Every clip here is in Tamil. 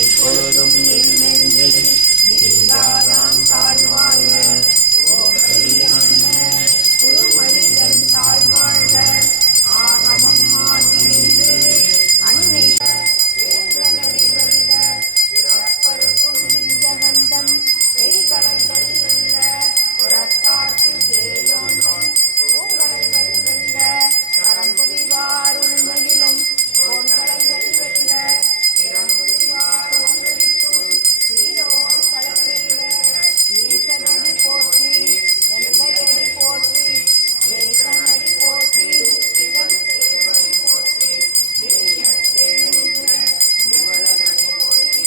இப்பொழுதும் என் நெஞ்சில் நீங்காதான் தாழ்வாழ்க. குருமனிதன் தாழ்வாழ்க. ஆகமம் ஆகினிது அன்னை வேந்தனடி வெல்க. பிறப்பருக்கும் சிங்ககண்டம் பெய்களங்கள் வெல்க. புறத்தாற்றில் சேயோன் பூங்கலைகள் வெல்க. கரம்புவிவார் உள்மகிழும் போன்கலைகள் வெல்க. சிறம்புவிவார் ஓங்கரிக்கும் சீரோன் களவெல்க. ஈசனடி போற்றி எந்தையடி போற்றி தேசனடி போற்றி சிவன் தேவடி போற்றி நேயத்தே நின்ற நிவளனடி போற்றி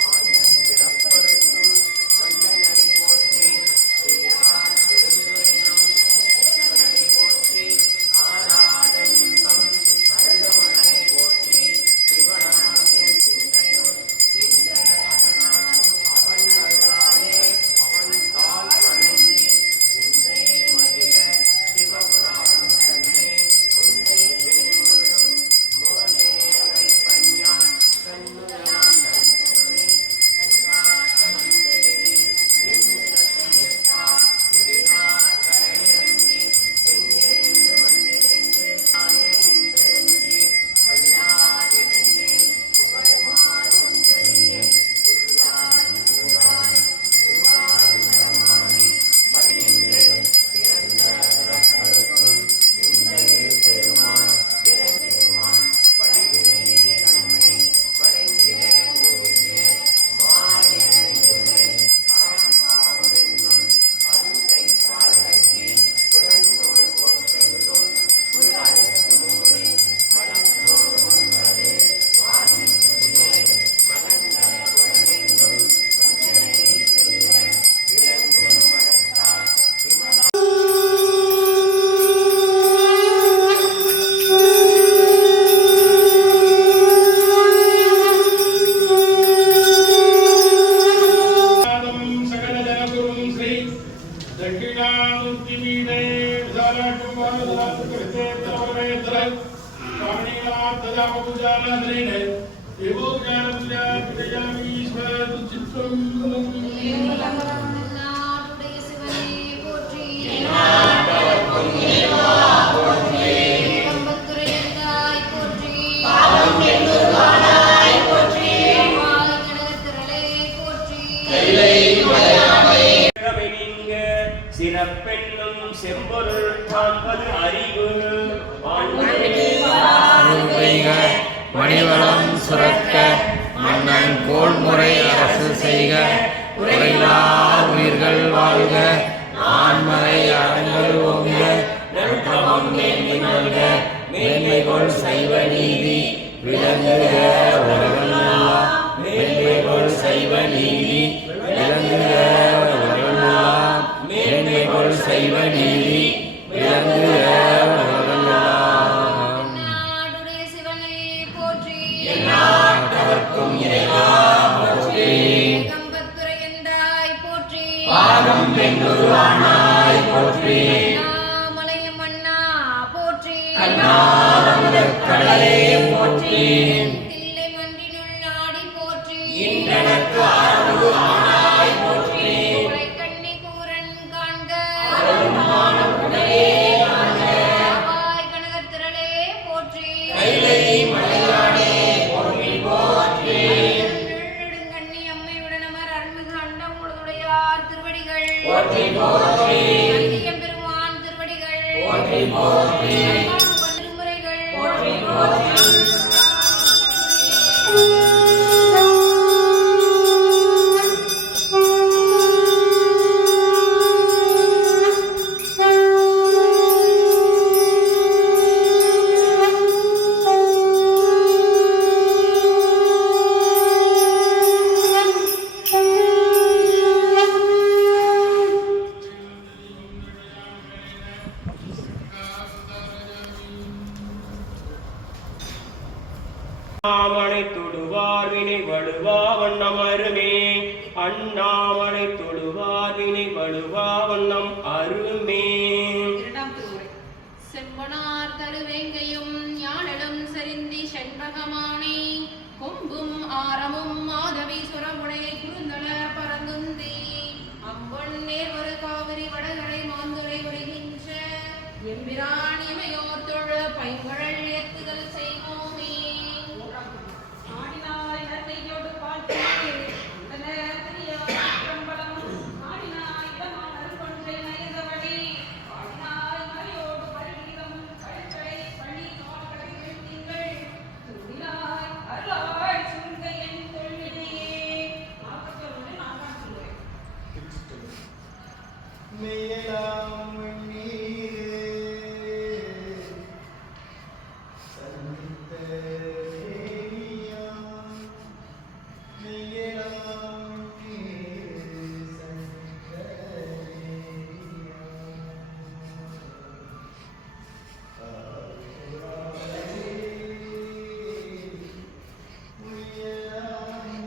மாயன் பிறப்பருக்கும் மன்னனடி போற்றி தீரார் பெருந்துரையம் தேவனடி போற்றி ஆராத இன்பம் அருளமலை போற்றி சிவனமன் என் சிந்தையுள் நின்ற அதனால் அவன் அருளாலே அவன் தாள் வணங்கி சிந்தை மகிழ சிவபுராணம் தன்னை உந்தை விடைமுழுதும் மோலே கைப்பஞ்சான் கண்ணுதலான் தன்னுமே கண்காட்டமந்தேகி எண்ணுதற்கியத்தா இடினார் கரையிறங்கி வெண்ணிறைந்து மண்ணிறைந்து தானே நின்றெஞ்சி வல்லார் வினையே புகழுமாறு ஒன்றறியே புல்லாய் பூவாய் பூவாய் மரமாகி பணியென்று பிறந்த பிறப்பருக்கும் எந்தை பெருமான் இறைபெருமான் வடிவினையே நன்மை மறைந்திட மூவிய மாய இருளை அறம் பாவமென்னும் அருங்கைக்கால் கட்டி புறந்தோள் போற்றெங்கும் ஒரு அழுக்கு மூடி மலம் தோறு உண்பது வாதி புயலை மலர்ந்த புறமெங்கும் கொஞ்சனை செல்ல விளங்கும் மனத்தால் விமலா सकल जगद्गुरुं श्री दक्षिणामूर्तिमीडे विशालाक्षमानसरात्कृते प्रवरेतर स्वामिनाथदामपूजानादरेण देवोज्ञानपूजा पूजयामि ईश्वरचित्तं நாடுடைய சிவனே போற்றி. கம்பத்துரையந்தாய் போற்றி. மாலைக்கனகத்திரளே போற்றி. நீங்க சிறப்பெண்ணும் செம்பொருள் காண்பது அறிவு வைக மணிவளம் சுரக்க மன்னன் கோள்முறை அரசு செய்க. உரையிலா உயிர்கள் வாழ்க. ஆண்மறை அறங்கள் ஓங்க. நற்றமம் மேன்மை நல்க. மேன்மைகொள் சைவ நீதி விளங்குக உலகமெல்லாம். மேன்மைகொள் சைவ நீதி விளங்குக உலகமெல்லாம். மேன்மைகொள் சைவ நீதி விளங்குக உலகமெல்லாம். நாடுடைய சிவனே போற்றி. நாட்டவர்க்கும் இறைவா போற்றி. கம்பத்துரையந்தாய் போற்றி. பாகம் பெண்ணுருவானாய் போற்றி. அண்ணாமலையம் அண்ணா போற்றி. கண்ணாரமுதற் கடலே போற்றி. தில்லை மன்றினுள் ஆடி போற்றி. இன்றனக்கு ஆரமுது ஆனாய் போற்றி. உரைக்கண்ணி கூரன் காண்க. ஆவாய் கனகத்திரளே போற்றி. கைலை மலையானே போற்றி போற்றி. நெடுங்கண்ணி அம்மையுடன் அமர் அருள்மிகு அண்டம் முழுதுடையார் திருவடிகள் போற்றி போற்றி. பெருமான் திருவடிகள் போற்றி போற்றி. திருமுறைகள் போற்றி போற்றி. அண்ணாமலை தொடுவார் வினை வடுவா வண்ணம் அருமே. அண்ணாமலை தொடுவார் வினை வடுவா வண்ணம் அருமே. செம்பனார் தருவேங்கையும் ஞானலும் செறிந்தி செண்பகமானே கொம்பும் ஆரமும் மாதவி சுரமுனையை குறுந்தள பரந்துந்தி அம்பொன்னேர் ஒரு காவிரி வடகரை மாந்துரை வருகின்ற எம்பிரான் இமையோர் தொழ பைங்கழல் ஏத்துதல் செய்வோமே. ஆடினாய் நன்மையோடு பாட்டு ஆடினாய் இடமான அருள்கொன்றை நயந்தவழி ஆடினாய் மறையோடு பரிகிதம் கழுத்தை பணி நோக்கடை திங்கள் துணிலாய் அருளாய் சுருங்க என் தொழிலையே. 41 நான் தான் சொல்லுவேன். மேலாம் நீரே சந்தித்த தேனியா மேலாம் நீரே சந்தித்த தேனியா ஆகுராலே முயலாம் நீ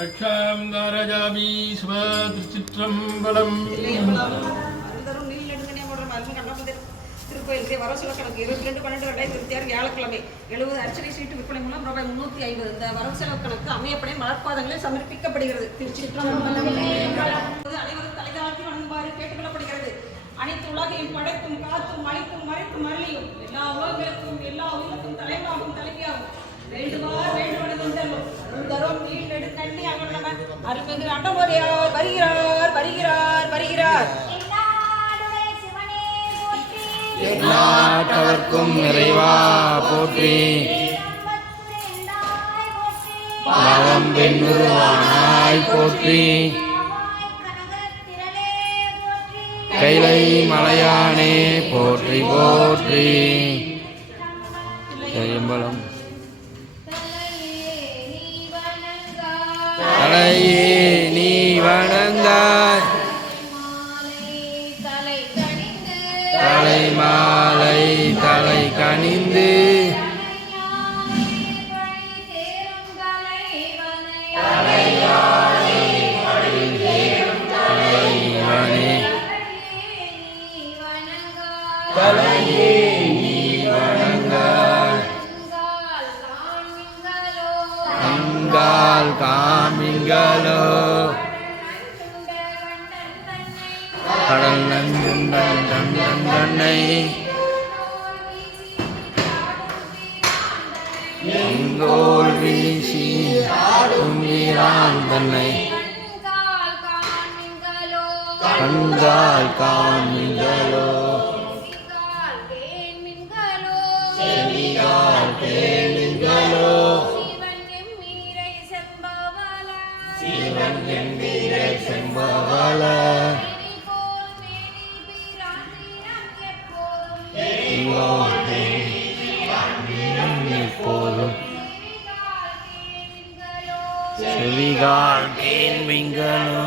ரக்ஷாம் தாரஜாமி திருச்சிற்றம்பலம். அருந்தரும் நீல் நெடுங்கனே மூலம் அருள் கண்டபந்தர் திருக்கோயிலுக்கு வரவு கணக்கு 22/12/2026 வியாழக்கிழமை 70 அர்ச்சனை சீட்டு விற்பனை மூலம் ரூபாய் 350. இந்த வரவு செலவு கணக்கு அமையப்படை மலர்பாதங்களில் சமர்ப்பிக்கப்படுகிறது. திருச்சிற்றம்பலம். அனைவரும் தலைதாழ்த்தி வணங்குமாறு கேட்டுக்கொள்ளப்படுகிறது. அனைத்து உலகையும் படைத்தும் காத்தும் அழித்தும் மறைத்தும் அருளியும் எல்லா உலகங்களுக்கும் எல்லா உயிர்களுக்கும் தலைவாகும் தலைவியாகும் வேண்டுமார் வேண்டுவனதென்றலும் அருந்தரும் நீல் நெடுங்கண்ணி அகலம அருள்மிகு அண்டமோடியார் வருகிறார் வருகிறார் வருகிறார். எந்நாட்டவர்க்கும் இறைவா போற்றி. பாவம் பெண்ணுருவானாய் போற்றி. கைலை மலையானே போற்றி போற்றி. ஜெயம்பலம். தலையே நீ வணங்காய் தலை மாலை தலை அணிந்து தலைவனே தலையே நீ வணங்காய் அங்கால் காமிங்களோ கடல் நஞ்சுண்டன் தண்டன் தன்னை எங்கோல் வீசி ஆடும் வீரான் தன்னை கண்கால் காமிங்களோ செவிகால் கேளுங்களோ சிவன் எம்பீர செம்பவள எப்போதும் செவிகால் கேள்விங்களோ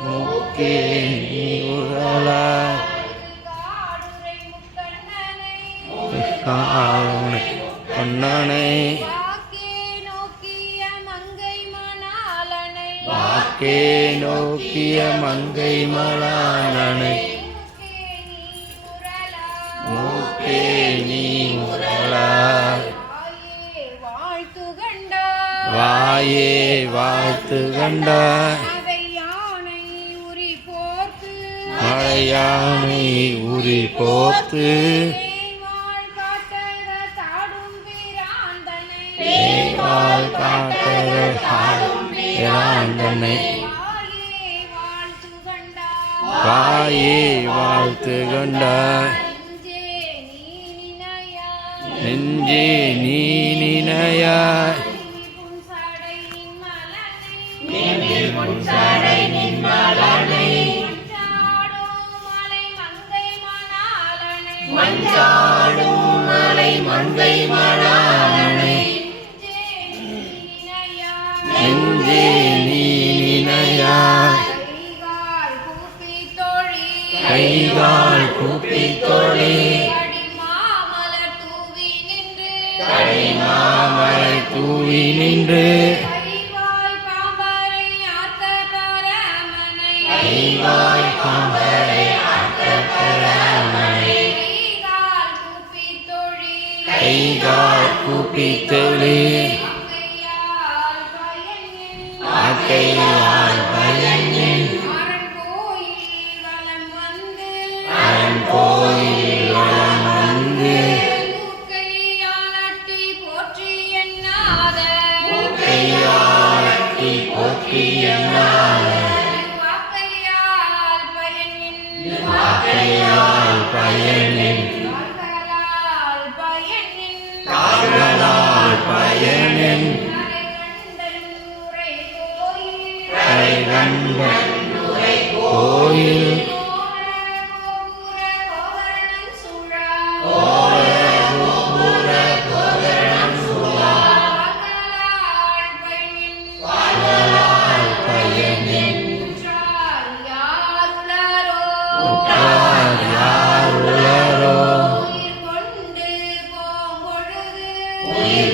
மூக்கே நீ உரல கண்ணனை வாக்கே நோக்கிய மங்கை மலானனை மூக்கே நீ உரல வாயே வாழ்த்து கண்ட மழையானை உரி போர்த்து தேவால் காட்டனை வாயே வாழ்த்து கண்ட நெஞ்சே நீ நினையாய் மஞ்சாடும் மலை மங்கை மணாளனை நெஞ்சே நீ நினையாய் கைகால் கூப்பி தோழி கடிமாமலை தூவி நின்று கைவாய் பாம்பரை ஆத்த பரமனை கைகால் கூப்பி தோழி ஆக்கையால் பயனின் அரண் கோயில் வலம் வந்து கையாட்டி போற்றி என்னாத வாக்கையால் பயனின் காதலால் பயனின் கோயில்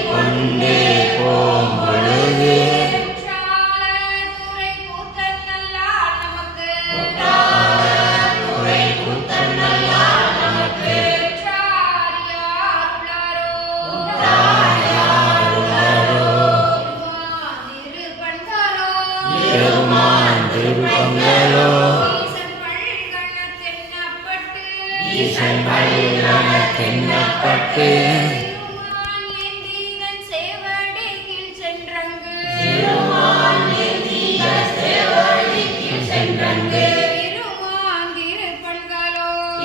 கொண்டே போம் பொழுது பெருமான் திருப்பங்களோ ஈசன் தென்னப்பட்டு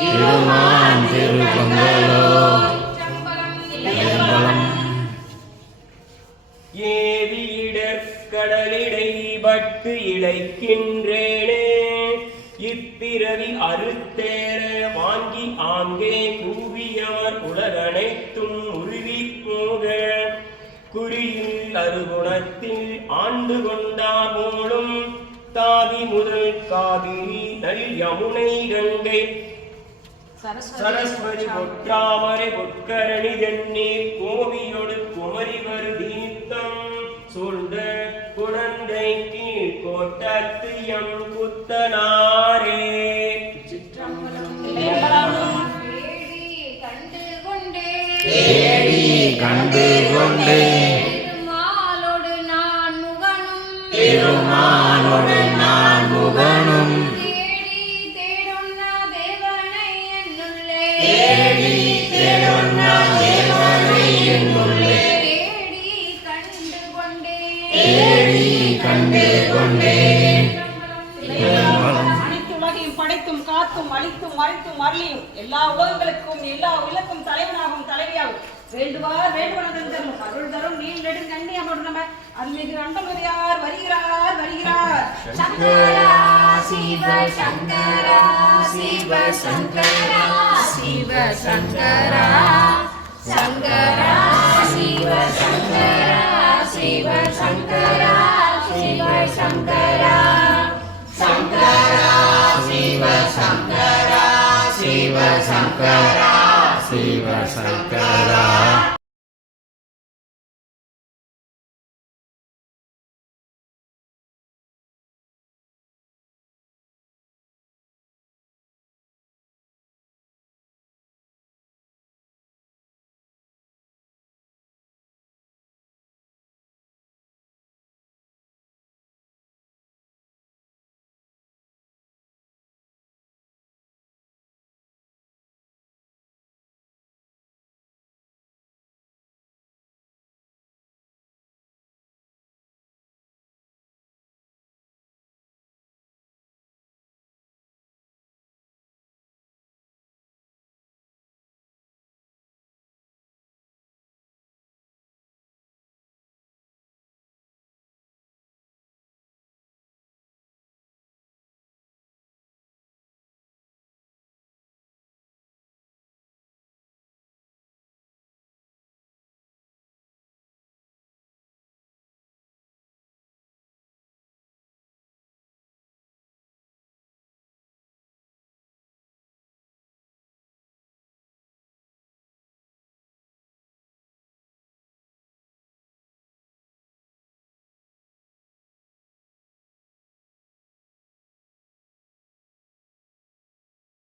திருமான் திருப்பங்களோ கடலிடை பட்டு இழைக்கின்றேனே இப்பிறவி அறுத்தேற வாங்கி ஆங்கே கூவியவர் உலகனைத்தும் உருவி போக குறியில் அருகுணத்தில் ஆண்டு கொண்டார் போலும் தாவி முதல் காவிரி நல் யமுனை கங்கை சரஸ்வதி பொற்றாமரை பொற்கரணி தென்னீர் கோவியொடு குமரிவர் தீர்த்தம் சூழ்ந்த குழந்தை கீழ் கோட்டத்து எம் குத்தனாரே. தேடி கண்டு கொண்டே திருமாலோடு நான் முகனும் திருமாலோடு நான் முகனும் தேடி தேடுன்னா தேவனை என்னுள்ளே தேடி தேடுன்னா தேவனை என்னுள்ளே தேடி கண்டு கொண்டேன் தேடி கண்டு கொண்டேன். அனைத்து உலகையும் படைத்தும் காத்தும் அழித்தும் மறைத்தும் அருளியும் எல்லா உலகங்களுக்கும் எல்லா உலகம் தலைவனாகும் தலைவியாகும் வேண்டுவார் வேண்டுவனதன் தரும் அருள் தரும் நீள் நெடும் நன்றி அமர் நம்ம அருள்மிகு அண்டமரியார் வருகிறார் வருகிறார் சங்கரா சிவ சங்கரா சிவ சங்கரா சிவ சங்கரா சங்கரா சிவ சங்கரா சிவ சங்கரா சிவ சங்கரா சங்கரா சிவ சங்கரா சிவ சங்கரா சிவ சங்கரா